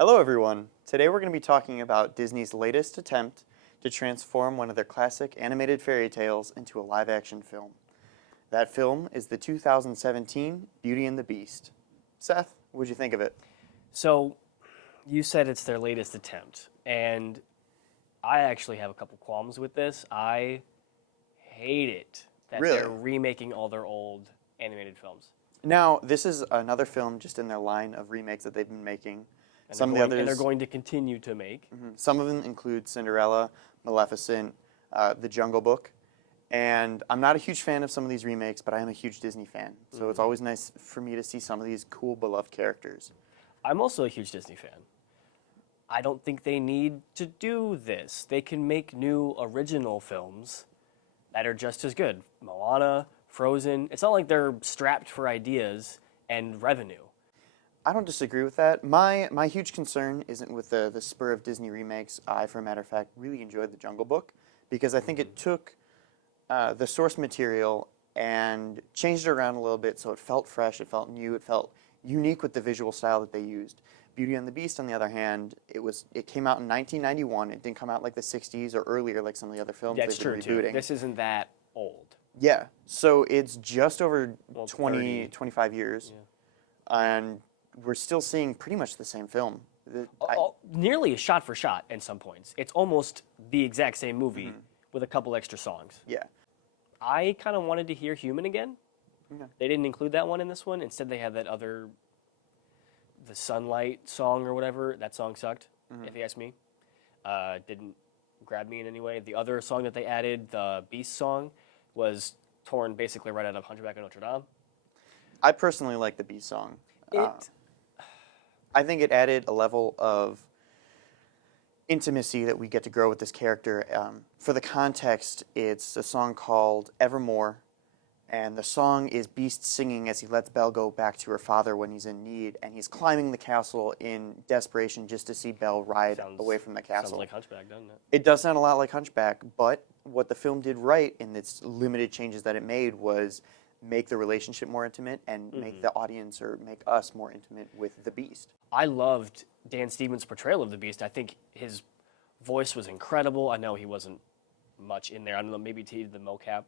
Hello everyone! Today we're going to be talking about Disney's latest attempt to transform one of their classic animated fairy tales into a live-action film. That film is the 2017 Beauty and the Beast. Seth, what'd you think of it? So, you said it's their latest attempt, and I actually have a couple qualms with this. I hate it that Really? they're remaking all their old animated films. Now, this is another film just in their line of remakes that they've been making. Some of the others, they're going to continue to make. some of them include Cinderella, Maleficent, The Jungle Book, and I'm not a huge fan of some of these remakes, but I am a huge Disney fan, so it's always nice for me to see some of these cool, beloved characters. I'm also a huge Disney fan. I don't think they need to do this. They can make new original films that are just as good. Moana, Frozen. It's not like they're strapped for ideas and revenue. I don't disagree with that. My huge concern isn't with the spur of Disney remakes. I, for a matter of fact, really enjoyed The Jungle Book because I think it took the source material and changed it around a little bit so it felt fresh, it felt new, it felt unique with the visual style that they used. Beauty and the Beast, on the other hand, it came out in 1991. It didn't come out like the 60s or earlier like some of the other films That's they've been true, rebooting. too. This isn't that old. Yeah, so it's just over Well, 20, 30. 25 years, and we're still seeing pretty much the same film. Nearly a shot for shot in some points. It's almost the exact same movie with a couple extra songs. Yeah. I kind of wanted to hear Human again. Okay. They didn't include that one in this one. Instead, they had that other, the Sunlight song or whatever. That song sucked, if you ask me. Didn't grab me in any way. The other song that they added, the Beast song, was torn basically right out of Hunchback of Notre Dame. I personally like the Beast song. I think it added a level of intimacy that we get to grow with this character. For the context, it's a song called Evermore, and the song is Beast singing as he lets Belle go back to her father when he's in need, and he's climbing the castle in desperation just to see Belle ride away from the castle. Sounds like Hunchback, doesn't it? It does sound a lot like Hunchback, but what the film did right in its limited changes that it made was make the relationship more intimate and make the audience or make us more intimate with the Beast. I loved Dan Stevens' portrayal of the Beast. I think his voice was incredible. I know he wasn't much in there. I don't know, maybe he did the mocap.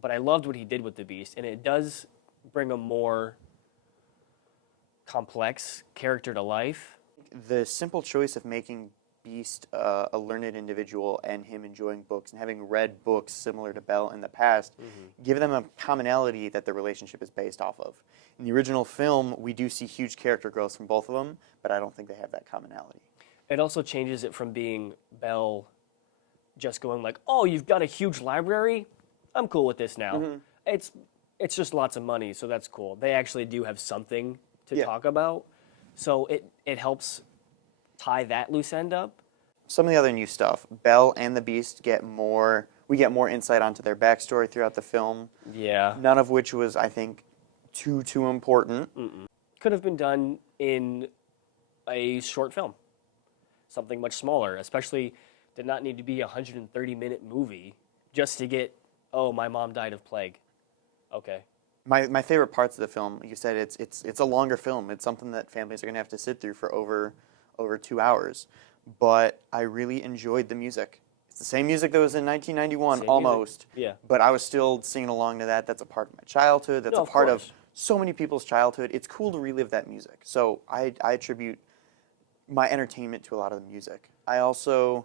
But I loved what he did with the Beast, and it does bring a more complex character to life. The simple choice of making Beast a learned individual and him enjoying books and having read books similar to Belle in the past, give them a commonality that the relationship is based off of. In the original film, we do see huge character growth from both of them, but I don't think they have that commonality. It also changes it from being Belle just going like, oh, you've got a huge library? I'm cool with this now. It's just lots of money, so that's cool. They actually do have something to talk about, so it helps tie that loose end up. Some of the other new stuff, Belle and the Beast we get more insight onto their backstory throughout the film. Yeah. None of which was, I think, too important. Could have been done in a short film. Something much smaller, especially did not need to be a 130-minute movie just to get, oh, my mom died of plague. Okay. My favorite parts of the film, you said it's a longer film. It's something that families are going to have to sit through for over 2 hours. But I really enjoyed the music. It's the same music that was in 1991, Same almost. music. Yeah. But I was still singing along to that. That's a part of my childhood. That's No, a part of course. so many people's childhood. It's cool to relive that music. So I attribute my entertainment to a lot of the music. I also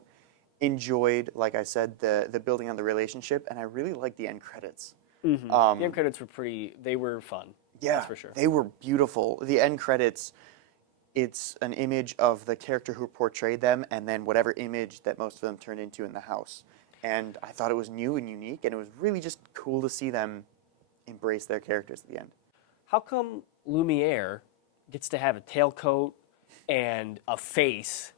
enjoyed, like I said, the building on the relationship, and I really liked the end credits. The end credits they were fun. Yeah, That's for sure. They were beautiful. The end credits, it's an image of the character who portrayed them and then whatever image that most of them turned into in the house. And I thought it was new and unique, and it was really just cool to see them embrace their characters at the end. How come Lumiere gets to have a tailcoat and a face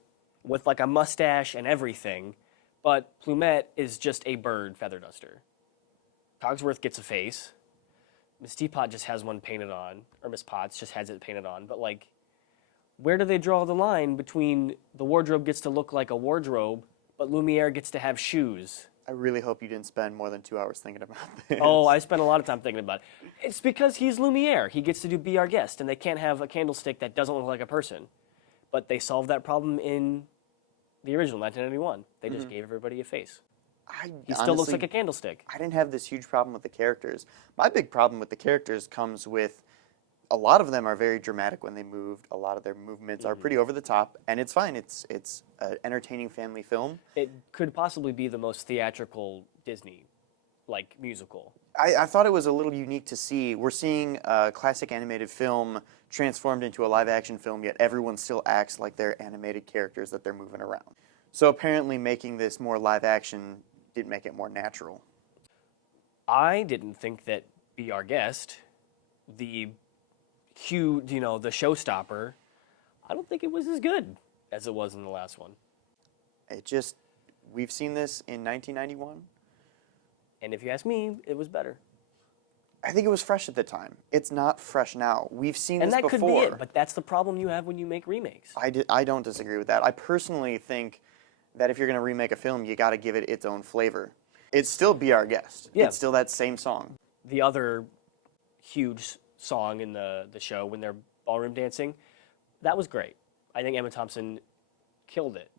with like a mustache and everything, but Plumette is just a bird feather duster? Cogsworth gets a face. Miss Teapot just has one painted on, or Miss Potts just has it painted on, but like, where do they draw the line between the wardrobe gets to look like a wardrobe, but Lumiere gets to have shoes? I really hope you didn't spend more than 2 hours thinking about this. Oh, I spent a lot of time thinking about it. It's because he's Lumiere. He gets to be our guest, and they can't have a candlestick that doesn't look like a person. But they solved that problem in the original 1991. They just gave everybody a face. He still looks like a candlestick. I didn't have this huge problem with the characters. My big problem with the characters comes with a lot of them are very dramatic when they moved. A lot of their movements are pretty over the top, and it's fine. It's an entertaining family film. It could possibly be the most theatrical Disney, like, musical. I thought it was a little unique to see. We're seeing a classic animated film transformed into a live-action film, yet everyone still acts like they're animated characters that they're moving around. So apparently making this more live-action didn't make it more natural. I didn't think that Be Our Guest, the huge, the showstopper, I don't think it was as good as it was in the last one. We've seen this in 1991. And if you ask me, it was better. I think it was fresh at the time. It's not fresh now. We've seen And this that before. could be it, but that's the problem you have when you make remakes. I don't disagree with that. I personally think that if you're going to remake a film, you got to give it its own flavor. It's still Be Our Guest. Yeah. It's still that same song. The other huge song in the show when they're ballroom dancing, that was great. I think Emma Thompson killed it.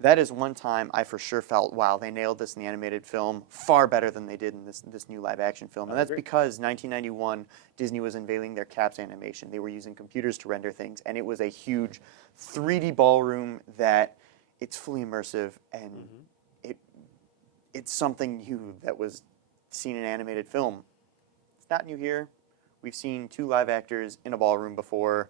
That is one time I for sure felt, wow, they nailed this in the animated film far better than they did in this new live action film. And that's because 1991, Disney was unveiling their Caps animation. They were using computers to render things, and it was a huge 3D ballroom that it's fully immersive, and it's something new that was seen in animated film. It's not new here. We've seen 2 live actors in a ballroom before,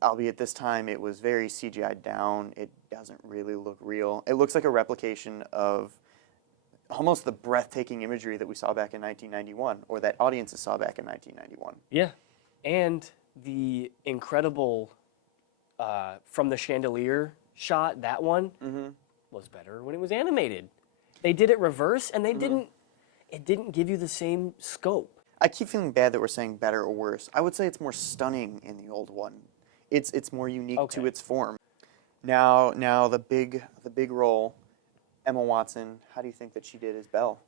albeit this time it was very CGI'd down. It doesn't really look real. It looks like a replication of almost the breathtaking imagery that we saw back in 1991, or that audiences saw back in 1991. Yeah. And the incredible from the chandelier shot, that one was better when it was animated. They did it reverse, and it didn't give you the same scope. I keep feeling bad that we're saying better or worse. I would say it's more stunning in the old one. It's more unique to its form. Now the big role, Emma Watson. How do you think that she did as Belle?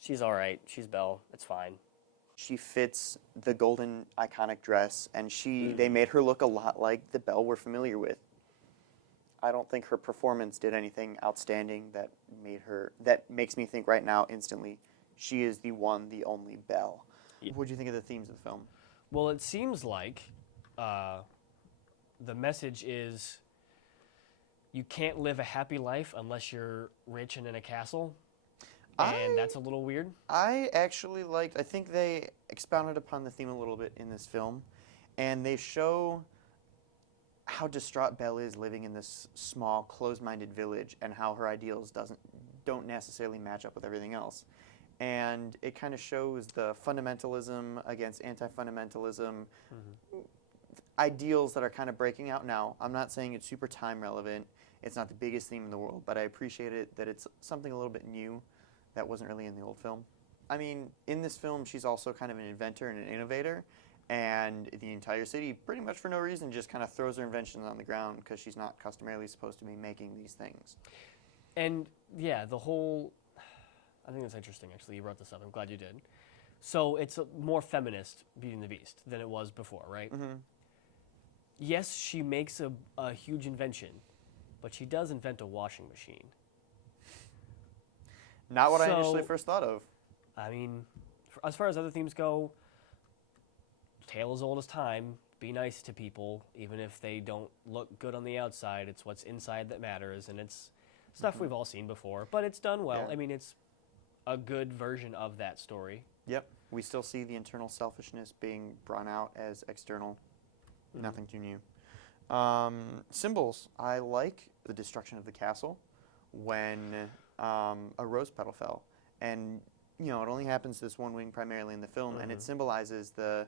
She's all right. She's Belle. It's fine. She fits the golden iconic dress, and they made her look a lot like the Belle we're familiar with. I don't think her performance did anything outstanding that makes me think right now instantly she is the one, the only Belle. Yeah. What do you think of the themes of the film? Well, it seems like the message is you can't live a happy life unless you're rich and in a castle. And that's a little weird. I think they expounded upon the theme a little bit in this film, and they show how distraught Belle is living in this small, closed-minded village, and how her ideals don't necessarily match up with everything else. And it kind of shows the fundamentalism against anti-fundamentalism, ideals that are kind of breaking out now. I'm not saying it's super time relevant. It's not the biggest theme in the world, but I appreciate it that it's something a little bit new that wasn't really in the old film. I mean, in this film, she's also kind of an inventor and an innovator, and the entire city, pretty much for no reason, just kind of throws her inventions on the ground because she's not customarily supposed to be making these things. And yeah, I think that's interesting, actually. You brought this up. I'm glad you did. So it's a more feminist Beauty and the Beast than it was before, right? Yes, she makes a huge invention, but she does invent a washing machine. Not what I initially first thought of. I mean, as far as other themes go, tale as old as time. Be nice to people, even if they don't look good on the outside. It's what's inside that matters, and it's stuff we've all seen before, but it's done well. Yeah. I mean, it's a good version of that story. Yep. We still see the internal selfishness being brought out as external. Nothing too new. Symbols. I like the destruction of the castle when a rose petal fell. And, it only happens this one wing primarily in the film, and it symbolizes the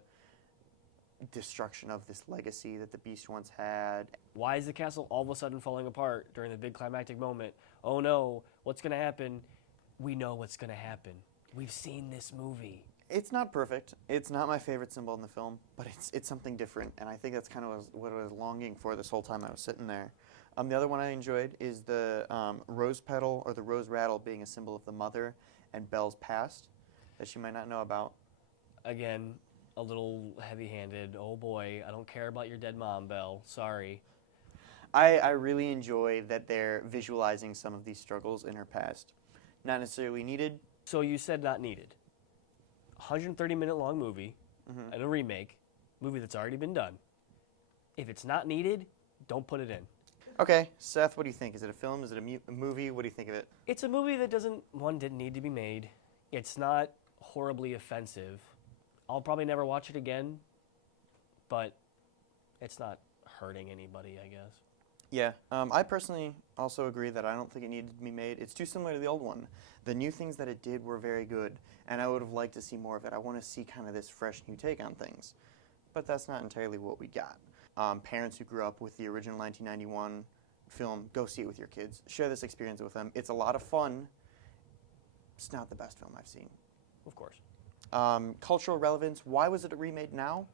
destruction of this legacy that the Beast once had. Why is the castle all of a sudden falling apart during the big climactic moment? Oh no, what's going to happen? We know what's going to happen. We've seen this movie. It's not perfect. It's not my favorite symbol in the film, but it's something different, and I think that's kind of what I was longing for this whole time I was sitting there. The other one I enjoyed is the rose petal, or the rose rattle, being a symbol of the mother and Belle's past that she might not know about. Again, a little heavy-handed. Oh boy, I don't care about your dead mom, Belle. Sorry. I really enjoy that they're visualizing some of these struggles in her past. Not necessarily needed. So you said not needed. 130-minute long movie and a remake, movie that's already been done. If it's not needed, don't put it in. Okay, Seth, what do you think? Is it a film? Is it a movie? What do you think of it? It's a movie that didn't need to be made. It's not horribly offensive. I'll probably never watch it again, but it's not hurting anybody, I guess. Yeah, I personally also agree that I don't think it needed to be made. It's too similar to the old one. The new things that it did were very good, and I would have liked to see more of it. I want to see kind of this fresh new take on things, but that's not entirely what we got. Parents who grew up with the original 1991 film, go see it with your kids. Share this experience with them. It's a lot of fun. It's not the best film I've seen. Of course. Cultural relevance, why was it remade now?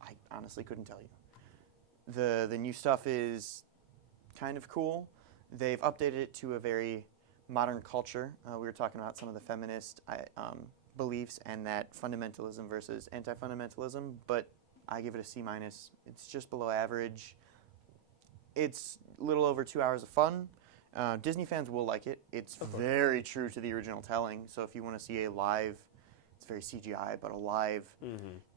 I honestly couldn't tell you. The new stuff is kind of cool. They've updated it to a very modern culture. We were talking about some of the feminist beliefs and that fundamentalism versus anti-fundamentalism, but I give it a C-. It's just below average. It's a little over 2 hours of fun. Disney fans will like it. It's very true to the original telling, so if you want to see a live, it's very CGI, but a live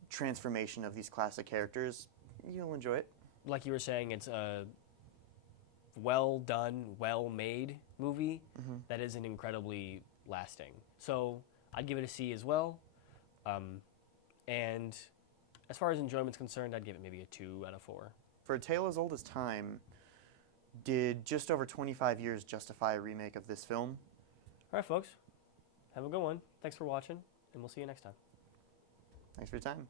transformation of these classic characters, you'll enjoy it. Like you were saying, it's a well done, well made movie that isn't incredibly lasting. So I'd give it a C as well. And as far as enjoyment's concerned, I'd give it maybe a 2 out of 4. For a tale as old as time, did just over 25 years justify a remake of this film? All right, folks. Have a good one. Thanks for watching, and we'll see you next time. Thanks for your time.